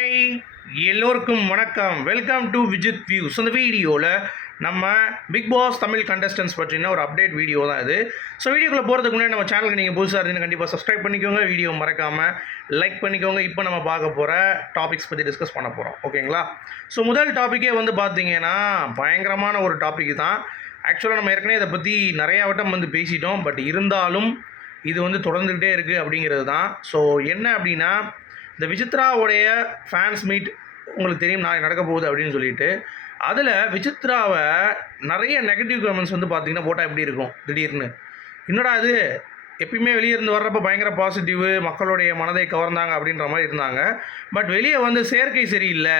Hi, எல்லோருக்கும் வணக்கம். Welcome to Vijith views. இந்த வீடியோவில் நம்ம பிக் பாஸ் தமிழ் கண்டஸ்டன்ஸ் பற்றின ஒரு அப்டேட் வீடியோ தான் இது. ஸோ வீடியோக்குள்ளே போகிறதுக்கு முன்னாடி நம்ம சேனலுக்கு நீங்கள் புதுசாக இருந்தீங்கன்னா கண்டிப்பாக சப்ஸ்கிரைப் பண்ணிக்கோங்க, வீடியோ மறக்காமல் லைக் பண்ணிக்கோங்க. இப்போ நம்ம பார்க்க போகிற டாபிக்ஸ் பற்றி டிஸ்கஸ் பண்ண போகிறோம், ஓகேங்களா? ஸோ முதல் டாப்பிக்கே வந்து பார்த்தீங்கன்னா பயங்கரமான ஒரு டாபிக் தான். ஆக்சுவலாக நம்ம ஏற்கனவே இதை பற்றி நிறையா வட்டம் வந்து பேசிட்டோம். பட் இருந்தாலும் இது வந்து தொடர்ந்துக்கிட்டே இருக்குது அப்படிங்கிறது தான். ஸோ என்ன அப்படின்னா, இந்த விசித்ராவுடைய ஃபேன்ஸ் மீட் உங்களுக்கு தெரியும் நாளைக்கு நடக்க போகுது அப்படின்னு சொல்லிட்டு, அதில் விசித்ராவை நிறைய நெகட்டிவ் கமெண்ட்ஸ் வந்து பார்த்தீங்கன்னா போட்டால் எப்படி இருக்கும் திடீர்னு. என்னடா இது, எப்பயுமே வெளியே இருந்து வர்றப்போ பயங்கர பாசிட்டிவ், மக்களுடைய மனதை கவர்ந்தாங்க அப்படின்ற மாதிரி இருந்தாங்க. பட் வெளியே வந்து செயற்கை சரியில்லை,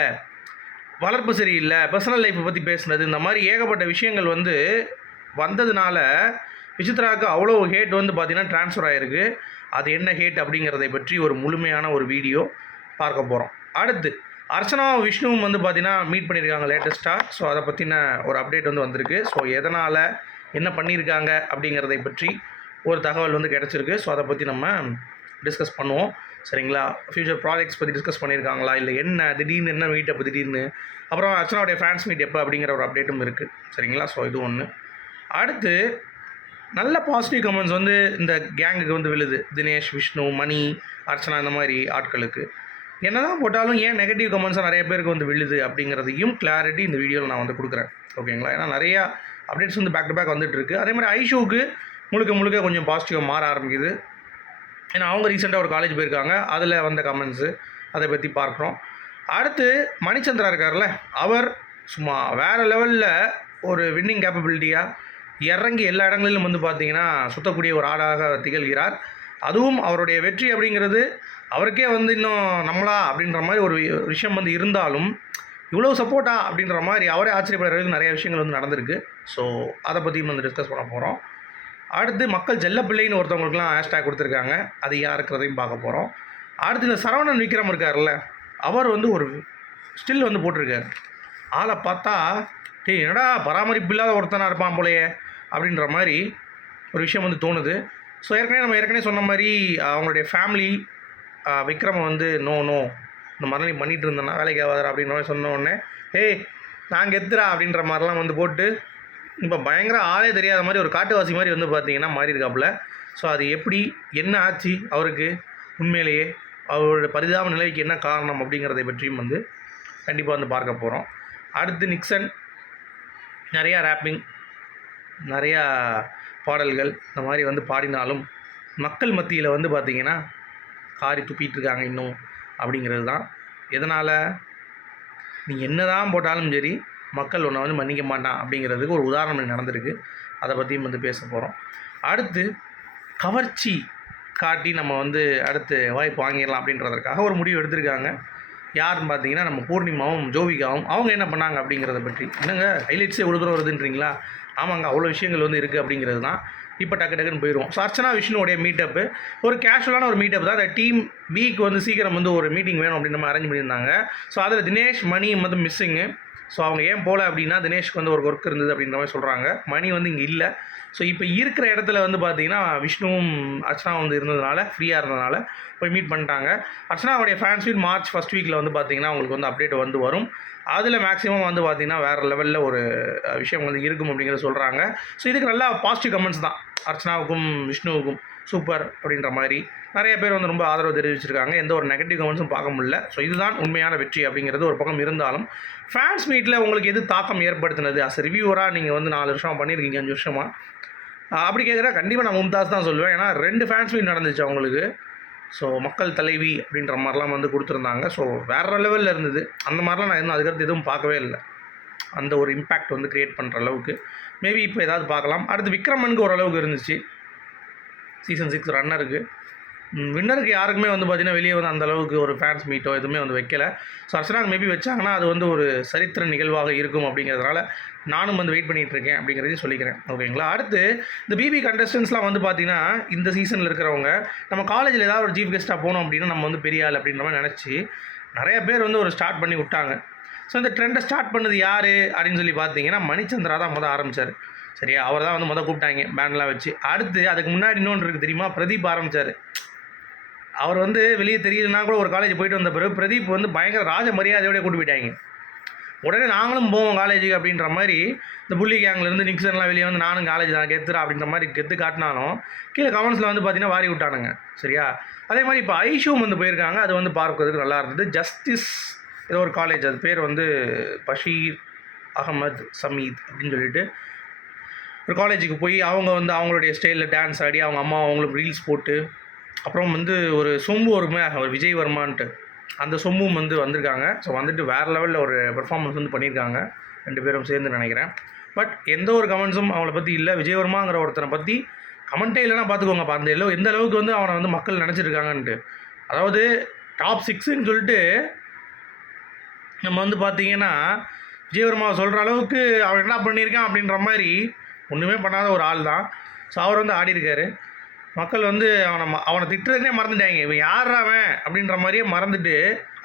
வளர்ப்பு சரியில்லை, பர்சனல் லைஃப்பை பற்றி பேசுனது, இந்த மாதிரி ஏகப்பட்ட விஷயங்கள் வந்து வந்ததுனால விசித்ராவுக்கு அவ்வளோ ஹேட் வந்து பார்த்திங்கன்னா ட்ரான்ஸ்ஃபர் ஆகிருக்கு. அது என்ன ஹேட் அப்படிங்கிறதை பற்றி ஒரு முழுமையான ஒரு வீடியோ பார்க்க போகிறோம். அடுத்து அர்ச்சனாவும் விஷ்ணுவும் வந்து பார்த்திங்கன்னா மீட் பண்ணியிருக்காங்க லேட்டஸ்ட்டாக. ஸோ அதை பற்றின ஒரு அப்டேட் வந்து வந்திருக்கு. ஸோ எதனால் என்ன பண்ணியிருக்காங்க அப்படிங்கிறதை பற்றி ஒரு தகவல் வந்து கிடச்சிருக்கு. ஸோ அதை பற்றி நம்ம டிஸ்கஸ் பண்ணுவோம், சரிங்களா? ஃப்யூச்சர் ப்ராஜெக்ட்ஸ் பற்றி டிஸ்கஸ் பண்ணியிருக்காங்களா, இல்லை என்ன திடீர்னு என்ன மீட் அப்போ திடீர்னு, அப்புறம் அர்ச்சனாவுடைய ஃபேன்ஸ் மீட் எப்போ அப்படிங்கிற ஒரு அப்டேட்டும் இருக்குது, சரிங்களா? ஸோ இது ஒன்று. அடுத்து நல்ல பாசிட்டிவ் கமெண்ட்ஸ் வந்து இந்த கேங்குக்கு வந்து விழுது. தினேஷ், விஷ்ணு, மணி, அர்ச்சனா இந்த மாதிரி ஆட்களுக்கு என்ன தான் போட்டாலும் ஏன் நெகட்டிவ் கமெண்ட்ஸாக நிறைய பேருக்கு வந்து விழுது அப்படிங்கிறதையும் கிளாரிட்டி இந்த வீடியோவில் நான் வந்து கொடுக்குறேன், ஓகேங்களா? ஏன்னா நிறையா அப்டேட்ஸ் வந்து பேக் டு பேக் வந்துட்டுருக்கு. அதே மாதிரி ஐஷோவுக்கு முழுக்க கொஞ்சம் பாசிட்டிவாக மாற ஆரம்பிக்குது. ஏன்னா அவங்க ரீசெண்டாக ஒரு காலேஜ் போயிருக்காங்க, அதில் வந்த கமெண்ட்ஸு அதை பற்றி பார்க்குறோம். அடுத்து மணிச்சந்திரா இருக்கார்ல, அவர் சும்மா வேறு லெவலில் ஒரு வின்னிங் கேப்பபிலிட்டியாக இறங்கி எல்லா இடங்களிலும் வந்து பார்த்திங்கன்னா சுற்றக்கூடிய ஒரு ஆடாக திகழ்கிறார். அதுவும் அவருடைய வெற்றி அப்படிங்கிறது அவருக்கே வந்து இன்னும் நம்மளா அப்படின்ற மாதிரி ஒரு விஷயம் வந்து இருந்தாலும், இவ்வளோ சப்போர்ட்டா அப்படின்ற மாதிரி அவரே ஆச்சரியப்படுறதுக்கு நிறைய விஷயங்கள் வந்து நடந்திருக்கு. ஸோ அதை பற்றியும் வந்து டிஸ்கஸ் பண்ண போகிறோம். அடுத்து மக்கள் செல்லப்பிள்ளைன்னு ஒருத்தவங்களுக்குலாம் ஹேஷ்டேக் கொடுத்துருக்காங்க, அது யாருக்கிறதையும் பார்க்க போகிறோம். அடுத்து இந்த சரவணன் விக்ரம் இருக்கார்ல, அவர் வந்து ஒரு ஸ்டில் வந்து போட்டிருக்காரு. ஆளை பார்த்தா என்னடா பராமரிப்பு இல்லாத ஒருத்தனாக இருப்பான் போலையே அப்படின்ற மாதிரி ஒரு விஷயம் வந்து தோணுது. ஸோ நம்ம ஏற்கனவே சொன்ன மாதிரி அவங்களுடைய ஃபேமிலி விக்ரமை வந்து நோ இந்த மாதிரிலாம் நீ பண்ணிகிட்டு இருந்தேன்னா வேலைக்கு ஆகாதரா அப்படின்ற மாதிரி சொன்ன உடனே நாங்கள் எத்துறா அப்படின்ற மாதிரிலாம் வந்து போட்டு இப்போ பயங்கர ஆளே தெரியாத மாதிரி ஒரு காட்டுவாசி மாதிரி வந்து பார்த்திங்கன்னா மாறி இருக்காப்புல. ஸோ அது எப்படி என்ன ஆச்சு அவருக்கு, உண்மையிலேயே அவரோட பரிதாப நிலைக்கு என்ன காரணம் அப்படிங்கிறதை பற்றியும் வந்து கண்டிப்பாக வந்து பார்க்க போகிறோம். அடுத்து நிக்சன் நிறையா ரேப்பிங், நிறையா பாடல்கள் இந்த மாதிரி வந்து பாடினாலும் மக்கள் மத்தியில் வந்து பார்த்திங்கன்னா காரி துப்பிகிட்ருக்காங்க இன்னும் அப்படிங்கிறது தான். எதனால் நீ என்ன தான் போட்டாலும் சரி மக்கள் உன்னை வந்து மன்னிக்க மாட்டான் அப்படிங்கிறதுக்கு ஒரு உதாரணம் நடந்திருக்கு. அதை பற்றியும் வந்து பேச போகிறோம். அடுத்து கவர்ச்சி காட்டி நம்ம வந்து அடுத்து வாய்ப்பு வாங்கிடலாம் அப்படின்றதுக்காக ஒரு முடிவு எடுத்திருக்காங்க. யாருன்னு பார்த்தீங்கன்னா நம்ம பூர்ணிமாவும் ஜோவிகாவும். அவங்க என்ன பண்ணாங்க அப்படிங்கிறத பற்றி. என்னங்க ஹைலைட்ஸே இவ்வளோ தூரம் வருதுன்றீங்களா? ஆமாங்க, அவ்வளோ விஷயங்கள் வந்து இருக்குது அப்படிங்கிறது தான். இப்போ டக்குன்னு போயிடுவோம். ஸோ அர்ச்சனா விஷ்ணுவோடைய மீட்டப்பு ஒரு கேஷுவலான ஒரு மீட்டப் தான். அந்த டீம் வீக் வந்து சீக்கிரம் வந்து ஒரு மீட்டிங் வேணும் அப்படின்னு நம்ம அரேஞ்ச் பண்ணியிருந்தாங்க. ஸோ அதில் தினேஷ், மணி வந்து மிஸ்ஸிங்கு. ஸோ அவங்க ஏன் போகல அப்படின்னா தினேஷ்க்கு வந்து ஒரு ஒர்க் இருந்தது அப்படின்ற மாதிரி சொல்கிறாங்க. மணி வந்து இங்கே இல்லை. ஸோ இப்போ இருக்கிற இடத்துல வந்து பார்த்திங்கன்னா விஷ்ணுவும் அர்ச்சனா வந்து இருந்ததுனால, ஃப்ரீயாக இருந்ததுனால போய் மீட் பண்ணிட்டாங்க. அர்ச்சனாவுடைய ஃபேன்ஸ் மீட் மார்ச் ஃபஸ்ட் வீக்கில் வந்து பார்த்திங்கன்னா உங்களுக்கு வந்து அப்டேட் வந்து வரும். அதில் மேக்ஸிமம் வந்து பார்த்திங்கன்னா வேறு லெவலில் ஒரு விஷயம் வந்து இருக்கும் அப்படிங்கிறத சொல்கிறாங்க. ஸோ இதுக்கு நல்லா பாசிட்டிவ் கமெண்ட்ஸ் தான். அர்ச்சனாவுக்கும் விஷ்ணுவுக்கும் சூப்பர் அப்படின்ற மாதிரி நிறைய பேர் வந்து ரொம்ப ஆதரவு தெரிவிச்சிருக்காங்க. எந்த ஒரு நெகட்டிவ் கமெண்ட்ஸும் பார்க்க முடியல. ஸோ இதுதான் உண்மையான வெற்றி அப்படிங்கிறது ஒரு பக்கம் இருந்தாலும், ஃபேன்ஸ் மீட்டில் உங்களுக்கு எது தாக்கம் ஏற்படுத்தினது? அஸ் ரிவ்யூவராக நீங்கள் வந்து 4 வருஷம் பண்ணியிருக்கீங்க, 5 வருஷமாக அப்படி கேட்குறா கண்டிப்பாக நான் மும்தாஸ் தான் சொல்லுவேன். ஏன்னா 2 ஃபேன்ஸ் மீட் நடந்துச்சு அவங்களுக்கு. ஸோ மக்கள் தலைவி அப்படின்ற மாதிரிலாம் வந்து கொடுத்துருந்தாங்க. ஸோ வேறு லெவலில் இருந்தது. அந்த மாதிரிலாம் நான் இன்னும் அதுக்கடுத்து எதுவும் பார்க்கவே இல்லை. அந்த ஒரு இம்பேக்ட் வந்து க்ரியேட் பண்ணுற அளவுக்கு மேபி இப்போ ஏதாவது பார்க்கலாம். அடுத்து விக்ரமனுக்கு ஓரளவுக்கு இருந்துச்சு. சீசன் 6 ரன்னருக்கு, வின்னருக்கு யாருக்குமே வந்து பார்த்திங்கன்னா வெளியே வந்து அந்தளவுக்கு ஒரு ஃபேன்ஸ் மீட்டோ எதுவுமே வந்து வைக்கல. ஸோ அர்ச்சனாக்கு மேபி வச்சாங்கன்னா அது வந்து ஒரு சரித்திர நிகழ்வாக இருக்கும் அப்படிங்கிறதுனால நானும் வந்து வெயிட் பண்ணிகிட்ருக்கேன் அப்படிங்கிறதையும் சொல்லிக்கிறேன், ஓகேங்களா? அடுத்து இந்த பிபி கண்டஸ்டன்ஸ்லாம் வந்து பார்த்திங்கன்னா இந்த சீசனில் இருக்கிறவங்க நம்ம காலேஜில் ஏதாவது ஒரு சீஃப் கெஸ்ட்டாக போனோம் அப்படின்னா நம்ம வந்து பெரிய ஆள் அப்படின்ற மாதிரி நினச்சி நிறைய பேர் வந்து ஒரு ஸ்டார்ட் பண்ணி விட்டாங்க. ஸோ இந்த ட்ரெண்டை ஸ்டார்ட் பண்ணது யார் அப்படின்னு சொல்லி பார்த்தீங்கன்னா மணிச்சந்திரா தான் ஆரம்பித்தார். சரியா, அவர் தான் வந்து கூப்பிட்டாங்க பேண்ட்லாம் வச்சு. அடுத்து அதுக்கு முன்னாடி இன்னொன்று இருக்குது தெரியுமா, பிரதீப் ஆரம்பித்தார். அவர் வந்து வெளியே தெரியலனா கூட ஒரு காலேஜ் போயிட்டு வந்த பிறகு பிரதீப் வந்து பயங்கர ராஜ மரியாதையோட கூட்டு போயிட்டாங்க. உடனே நாங்களும் போவோம் காலேஜுக்கு அப்படின்ற மாதிரி இந்த புள்ளி கேங்லேருந்து நிக்சன்லாம் வெளியே வந்து நானும் காலேஜ் தான் கெத்துறா அப்படின்ற மாதிரி கெத்து காட்டினாலும் கீழே கமெண்ட்ஸில் வந்து பார்த்தீங்கன்னா வாரி விட்டானுங்க. சரியா, அதே மாதிரி இப்போ ஐஷுவும் வந்து போயிருக்காங்க. அது வந்து பார்க்கறதுக்கு நல்லா இருந்தது. ஜஸ்டிஸ் ஏதோ ஒரு காலேஜ், அது பேர் வந்து பஷீர் அகமது சமீத் அப்படின்னு சொல்லிட்டு ஒரு காலேஜுக்கு போய் அவங்க வந்து அவங்களுடைய ஸ்டைலில் டான்ஸ் ஆடி அவங்க அம்மா அவங்களுக்கு ரீல்ஸ் போட்டு, அப்புறம் வந்து ஒரு சொம்பு வருமே ஒரு விஜய் வர்மான்ட்டு அந்த சொம்பும் வந்து வந்திருக்காங்க. ஸோ வந்துட்டு வேறு லெவலில் ஒரு பெர்ஃபார்மன்ஸ் வந்து பண்ணியிருக்காங்க 2 பேரும் சேர்ந்து நினைக்கிறேன். பட் எந்த ஒரு கமெண்ட்ஸும் அவங்கள பற்றி இல்லை. விஜயவர்மாங்கிற ஒருத்தனை பற்றி கமெண்ட்டே இல்லைனா பார்த்துக்கோங்க. அப்போ அந்த எந்த அளவுக்கு வந்து அவனை வந்து மக்கள் நினச்சிருக்காங்கன்ட்டு. அதாவது டாப் 6ன்னு சொல்லிட்டு நம்ம வந்து பார்த்தீங்கன்னா விஜயவர்மாவை சொல்கிற அளவுக்கு அவன் என்ன பண்ணியிருக்கான் அப்படின்ற மாதிரி ஒன்றுமே பண்ணாத ஒரு ஆள் தான். ஸோ அவர் வந்து ஆடிருக்காரு. மக்கள் வந்து அவனை திட்டுறதுனே மறந்துட்டாங்க. இவன் யார் அவன் அப்படின்ற மாதிரியே மறந்துட்டு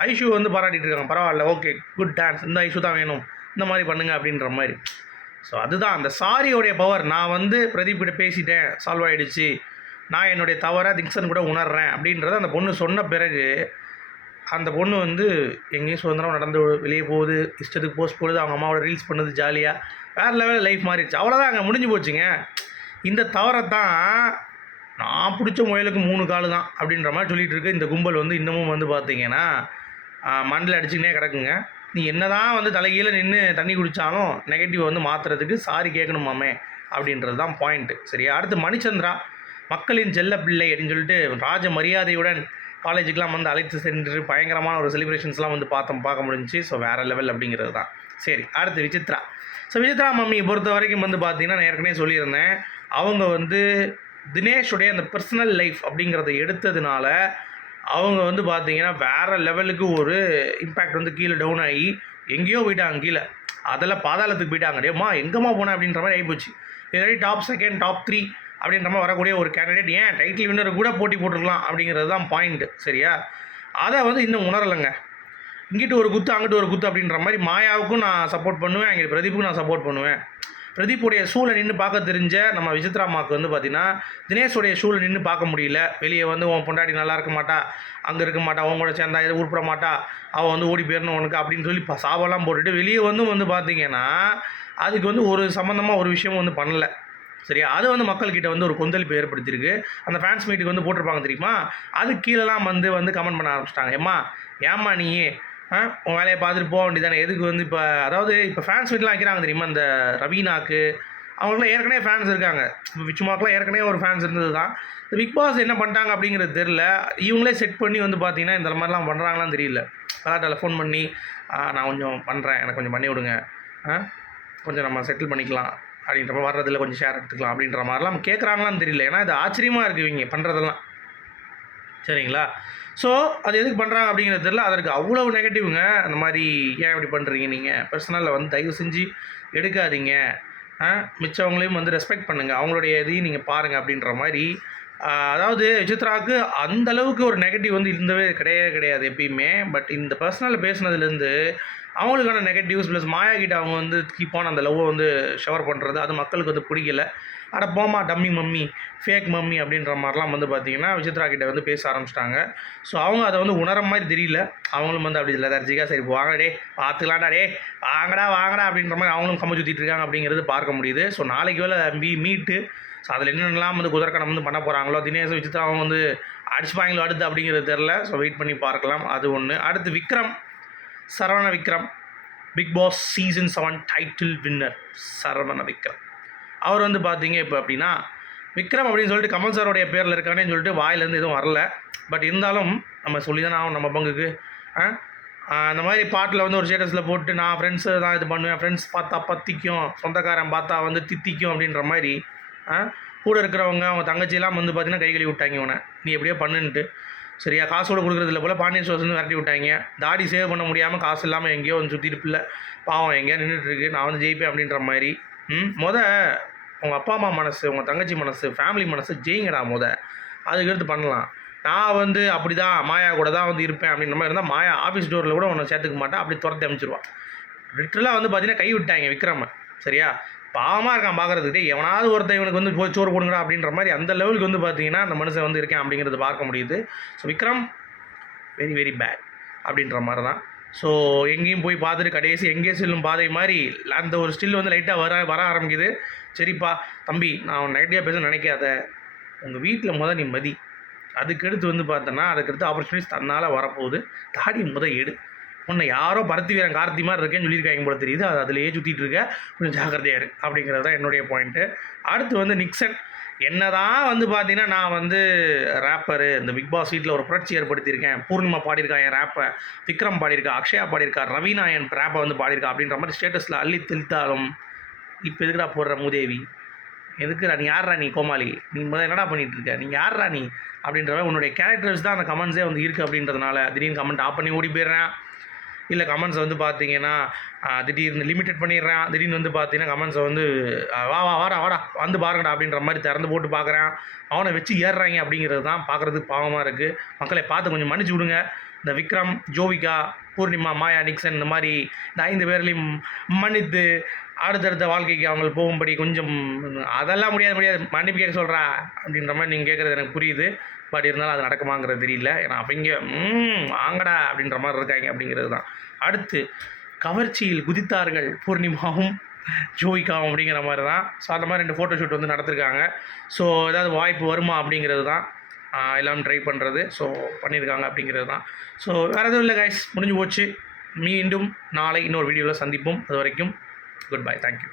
ஐஷு வந்து பாராட்டிகிட்டு இருக்காங்க. பரவாயில்ல, ஓகே, குட் டான்ஸ், இந்த ஐஷு தான் வேணும், இந்த மாதிரி பண்ணுங்க அப்படின்ற மாதிரி. ஸோ அதுதான் அந்த சாரியோடைய பவர். நான் வந்து பிரதீப் கிட்ட பேசிட்டேன், சால்வ் ஆகிடுச்சு, நான் என்னுடைய தவறை திக்சன் கூட உணர்றேன் அப்படின்றத அந்த பொண்ணு சொன்ன பிறகு அந்த பொண்ணு வந்து எங்கேயும் சுதந்திரம் நடந்து வெளியே போகுது, இஷ்டத்துக்கு போஸ்ட் போடுது, அவங்க அம்மாவோட ரீல்ஸ் பண்ணுது, ஜாலியாக வேறு லெவலில் லைஃப் மாறிடுச்சு. அவ்வளோதான், அங்கே முடிஞ்சு போச்சுங்க. இந்த தவறை தான் நான் பிடிச்ச முயலுக்கு 3 கால் தான் அப்படின்ற மாதிரி சொல்லிகிட்டு இருக்கு இந்த கும்பல். வந்து இன்னமும் வந்து பார்த்தீங்கன்னா மண்டில் அடிச்சுக்கினே கிடக்குங்க. நீ என்ன தான் வந்து தலைகீழ நின்று தண்ணி குடித்தாலும் நெகட்டிவ் வந்து மாற்றுறதுக்கு சாரி கேட்கணுமாமே அப்படின்றது தான் பாயிண்ட்டு. சரியா, அடுத்து மணிச்சந்திரா மக்களின் செல்ல பிள்ளை அப்படின்னு சொல்லிட்டு ராஜ மரியாதையுடன் காலேஜுக்கெலாம் வந்து அழைத்து சென்று பயங்கரமான ஒரு செலிப்ரேஷன்ஸ்லாம் வந்து பார்க்க முடிஞ்சிச்சு. ஸோ வேறு லெவல் அப்படிங்கிறது தான். சரி, அடுத்து விசித்ரா. ஸோ விசித்ரா மம்மியை பொறுத்த வரைக்கும் வந்து பார்த்திங்கன்னா நான் ஏற்கனவே சொல்லியிருந்தேன், அவங்க வந்து தினேஷுடைய அந்த பர்சனல் லைஃப் அப்படிங்கிறத எடுத்ததுனால அவங்க வந்து பார்த்திங்கன்னா வேறு லெவலுக்கு ஒரு இம்பேக்ட் வந்து கீழே டவுன் ஆகி எங்கேயோ போயிட்டாங்க, கீழே அதில் பாதாளத்துக்கு போயிட்டாங்க. டேம்மா எங்கேம்மா போனேன் அப்படின்ற மாதிரி ஆகிப்போச்சு. இதுவரை டாப் 2 டாப் 3 அப்படின்ற மாதிரி வரக்கூடிய ஒரு கேண்டிடேட் ஏன் டைட்டில் வின்னர் கூட போட்டி போட்டுருக்கலாம் அப்படிங்கிறது தான் பாயிண்ட்டு. சரியா, அதை வந்து இன்னும் உணரலைங்க. இங்கிட்டு ஒரு குத்து அங்கிட்டு ஒரு குத்து அப்படின்ற மாதிரி மாயாவுக்கும் நான் சப்போர்ட் பண்ணுவேன், இங்கே பிரதீப்புக்கும் நான் சப்போர்ட் பண்ணுவேன். பிரதீப்புடைய ஷூவில் நின்று பார்க்க தெரிஞ்ச நம்ம விசித்ராமாவுக்கு வந்து பார்த்திங்கன்னா தினேஷுடைய ஷூவில் நின்று பார்க்க முடியல. வெளியே வந்து உன் பொண்டாட்டி நல்லா இருக்க மாட்டா, அங்கே இருக்க மாட்டா, அவங்க கூட சேர்ந்தா எதுவும் உருப்பிட மாட்டா, அவள் வந்து ஓடி போயிடணும் உனக்கு அப்படின்னு சொல்லி சாபெல்லாம் போட்டுட்டு வெளியே வந்து பார்த்திங்கன்னா அதுக்கு வந்து ஒரு சம்மந்தமாக ஒரு விஷயமும் வந்து பண்ணலை. சரியா, அது வந்து மக்கள்கிட்ட வந்து ஒரு கொந்தளிப்பு ஏற்படுத்தியிருக்கு. அந்த ஃபேன்ஸ் மீட்டுக்கு வந்து போட்டிருப்பாங்க தெரியுமா, அது கீழெலாம் வந்து கமெண்ட் பண்ண ஆரம்பிச்சிட்டாங்க. ஏம்மா நீ உன் வேலையை பார்த்துட்டு போக வேண்டியதானே, எதுக்கு வந்து இப்போ அதாவது இப்போ ஃபேன்ஸ் மீட்லாம் வைக்கிறாங்க தெரியுமா, இந்த ரவீனாக்கு அவங்களுக்குலாம் ஏற்கனவே ஃபேன்ஸ் இருக்காங்க. இப்போ விச்சுமாக்கெலாம் ஏற்கனவே ஒரு ஃபேன்ஸ் இருந்தது தான். இந்த பிக் பாஸ் என்ன பண்ணிட்டாங்க அப்படிங்கிறது தெரில. இவங்களே செட் பண்ணி வந்து பார்த்தீங்கன்னா இந்த மாதிரிலாம் பண்ணுறாங்களான்னு தெரியல. கலாட்டாவில் ஃபோன் பண்ணி நான் கொஞ்சம் பண்ணுறேன், எனக்கு கொஞ்சம் பண்ணி விடுங்க, கொஞ்சம் நம்ம செட்டில் பண்ணிக்கலாம் அப்படின்ற மாதிரி வர்றதில் கொஞ்சம் ஷேர் எடுத்துக்கலாம் அப்படின்ற மாதிரிலாம் கேட்குறாங்களான்னு தெரியல. ஏன்னா இது ஆச்சரியமாக இருக்குது இவங்க பண்ணுறதெல்லாம். சரிங்களா, ஸோ அது எதுக்கு பண்ணுறாங்க அப்படிங்கிறது தெரியல. அதற்கு அவ்வளோ நெகட்டிவ்ங்க. அந்த மாதிரி ஏன் இப்படி பண்ணுறீங்க, நீங்கள் பர்சனலில் வந்து தயவு செஞ்சு எடுக்காதீங்க, மிச்சவங்களையும் வந்து ரெஸ்பெக்ட் பண்ணுங்கள், அவங்களுடைய இதையும் நீங்கள் பாருங்கள் அப்படின்ற மாதிரி. அதாவது விசித்ராவுக்கு அந்தளவுக்கு ஒரு நெகட்டிவ் வந்து இருந்தவே கிடையாது எப்பயுமே. பட் இந்த பர்சனலில் பேசுனதுலேருந்து அவங்களுக்கான நெகட்டிவ்ஸ் ப்ளஸ் மாயா கிட்ட அவங்க வந்து கீப்பான அந்த லவ்வை வந்து ஷவர் பண்ணுறது அது மக்களுக்கு வந்து பிடிக்கல. அட போமா டம்மி மம்மி, ஃபேக் மம்மி அப்படின்ற மாதிரிலாம் வந்து பார்த்திங்கன்னா விசித்ரா கிட்ட வந்து பேச ஆரம்பிச்சிட்டாங்க. ஸோ அவங்க அதை வந்து உணர மாதிரி தெரியல. அவங்களும் வந்து அப்படி இல்லை தர்ஜிக்கா சரி வாங்கடா டே பார்த்துக்கலாம்டா டே வாங்கடா அப்படின்ற மாதிரி அவங்களும் கம்ம சுற்றிட்டு இருக்காங்க அப்படிங்கிறது பார்க்க முடியுது. ஸோ நாளைக்கு வேலை மீட்டு ஸோ அதில் என்னென்னலாம் வந்து குதிரக்கணம் வந்து பண்ண போகிறாங்களோ, தினேஷ் விசித்ரா அவங்க வந்து அடிச்சுப்பாங்களோ அடுத்து அப்படிங்கிறது தெரில. ஸோ வெயிட் பண்ணி பார்க்கலாம். அது ஒன்று. அடுத்து Saravana Vikram Bigg Boss season 7 title winner Saravana Vikram. அவர் வந்து பார்த்தீங்க இப்போ அப்படின்னா விக்ரம் அப்படின்னு சொல்லிட்டு கமல் சாரோடைய பேரில் இருக்கானேன்னு சொல்லிட்டு வாயிலேருந்து எதுவும் வரல. பட் இருந்தாலும் நம்ம சொல்லி தானே ஆகும் நம்ம பங்குக்கு. அந்த மாதிரி பாட்டில் வந்து ஒரு ஸ்டேட்டஸில் போட்டு நான் ஃப்ரெண்ட்ஸு தான் இது பண்ணுவேன், ஃப்ரெண்ட்ஸ் பார்த்தா பத்திக்கும், சொந்தக்காரன் பார்த்தா வந்து தித்திக்கும் அப்படின்ற மாதிரி கூட இருக்கிறவங்க அவங்க தங்கச்சியெல்லாம் வந்து பார்த்தீங்கன்னா கை கழுவி விட்டாங்க இவனை, நீ எப்படியோ பண்ணுன்ட்டு. சரியா, காசோடு கொடுக்குறதில்ல போல் பாண்டியன் ஸ்டோர்ஸ் வந்து விரட்டி விட்டாங்க. தாடி சேவ் பண்ண முடியாமல் காசு இல்லாமல் எங்கேயோ வந்து சுற்றிட்டு பிள்ளை பாவம் எங்கேயோ நின்றுட்டுருக்கு, நான் வந்து ஜெயிப்பேன் அப்படின்ற மாதிரி. உங்கள் அப்பா அம்மா மனசு, உங்கள் தங்கச்சி மனசு, ஃபேமிலி மனசு ஜெயிங்கடா அதுக்கடுத்து பண்ணலாம். நான் வந்து அப்படி தான் மாயா கூட தான் வந்து இருப்பேன் அப்படின்ற மாதிரி இருந்தால் மாயா ஆஃபீஸ் டோரில் கூட உன்னை சேர்த்துக்க மாட்டேன், அப்படி துரத்தி அமைச்சிருவான். லிட்டரலாக வந்து பார்த்தீங்கன்னா கை விட்டாங்க விக்ரம. சரியா, பாவமாக இருக்கான் பார்க்குறதுக்கு. எவனாவது ஒருத்தன் இவனுக்கு வந்து போய் சோறு போடுங்கடா அப்படின்ற மாதிரி அந்த லெவலுக்கு வந்து பார்த்தீங்கன்னா அந்த மனுஷன் வந்து இருக்கேன் அப்படிங்கிறது பார்க்க முடியுது. So Vikram very very bad அப்படின்ற மாதிரி தான். ஸோ எங்கேயும் போய் பார்த்துட்டு கடைசி எங்கே செல்லும் பாதை மாதிரி அந்த ஒரு ஸ்டில் வந்து லைட்டாக வர ஆரம்பிக்குது. சரிப்பா தம்பி, நான் நெகட்டிவாக பேச நினைக்காத, உங்கள் வீட்டில் நீ மதி. அதுக்கடுத்து வந்து பார்த்தோன்னா அதுக்கடுத்து ஆப்பர்ச்சுனிட்டிஸ் தன்னால் வரப்போகுது. தாடி எடு. உன்னை யாரோ பருத்தி வீரன் கார்த்தி மாதிரி இருக்கேன்னு சொல்லியிருக்காங்க போல தெரியுது. அது அதிலேயே சுற்றிட்டு இருக்க, கொஞ்சம் ஜாக்கிரதையாக இருக்கு அப்படிங்கிறது தான் என்னுடைய பாயிண்ட்டு. அடுத்து வந்து நிக்சன். என்ன தான் வந்து பார்த்தீங்கன்னா நான் வந்து ரேப்பரு, இந்த பிக் பாஸ் வீட்டில் ஒரு புரட்சி ஏற்படுத்தியிருக்கேன், பூர்ணிமா பாடியிருக்கா என் ரேப்பை, விக்ரம் பாடியிருக்கா, அக்ஷயா பாடியிருக்கா, ரவீனா என் ரேப்பை வந்து பாடியிருக்கா அப்படின்ற மாதிரி ஸ்டேட்டஸில் அள்ளி தெளித்தாலும் இப்போ எதுக்குடா போடுற மூதேவி, எதுக்குடா நீ யார்ரா நீ கோமாளி, நீ என்னடா பண்ணிகிட்டு இருக்க, நீ யார்ரா நீ அப்படின்ற உன்னுடைய கேரக்டர்ஸ் தான் அந்த கமெண்ட்ஸே வந்து இருக்குது அப்படின்றதுனால திடீர்னு கமெண்ட் ஆஃப் பண்ணி ஓடி போயிடுறேன். இல்லை கமெண்ட்ஸை வந்து பார்த்தீங்கன்னா திடீர்னு லிமிட்டட் பண்ணிடுறேன். திடீர்னு வந்து பார்த்தீங்கன்னா கமெண்ட்ஸை வந்து வாடா வந்து பாருங்கடா அப்படின்ற மாதிரி திறந்து போட்டு பார்க்குறேன். அவனை வச்சு ஏறுறாங்க அப்படிங்கிறது தான் பார்க்குறதுக்கு பாவமாக இருக்குது. மக்களை பார்த்து கொஞ்சம் மன்னிச்சு விடுங்க. இந்த விக்ரம், ஜோவிகா, பூர்ணிமா, மாயா, நிக்சன் இந்த மாதிரி இந்த 5 பேர்லையும் மன்னித்து அடுத்தடுத்த வாழ்க்கைக்கு அவங்க போகும்படி கொஞ்சம் அதெல்லாம் முடியாது மன்னிப்பு கேட்க சொல்கிறா அப்படின்ற மாதிரி நீங்கள் கேட்குறது எனக்கு புரியுது. பட் இருந்தாலும் அது நடக்குமாங்கிறது தெரியல. ஏன்னா அவங்க வாங்கடா அப்படின்ற மாதிரி இருக்காங்க அப்படிங்கிறது தான். அடுத்து கவர்ச்சியில் குதித்தார்கள் பூர்ணிமாவும் ஜோவிகாவும் அப்படிங்கிற மாதிரி தான். ஸோ அந்த மாதிரி 2 ஃபோட்டோ ஷூட் வந்து நடத்திருக்காங்க. ஸோ ஏதாவது வாய்ப்பு வருமா அப்படிங்கிறது தான் எல்லாம் ட்ரை பண்ணுறது. ஸோ பண்ணியிருக்காங்க அப்படிங்கிறது தான். ஸோ வேறு எதுவும் இல்லை கைஸ், முடிஞ்சு போச்சு. மீண்டும் நாளை இன்னொரு வீடியோவில் சந்திப்போம். அது வரைக்கும் குட் பை, தேங்க்யூ.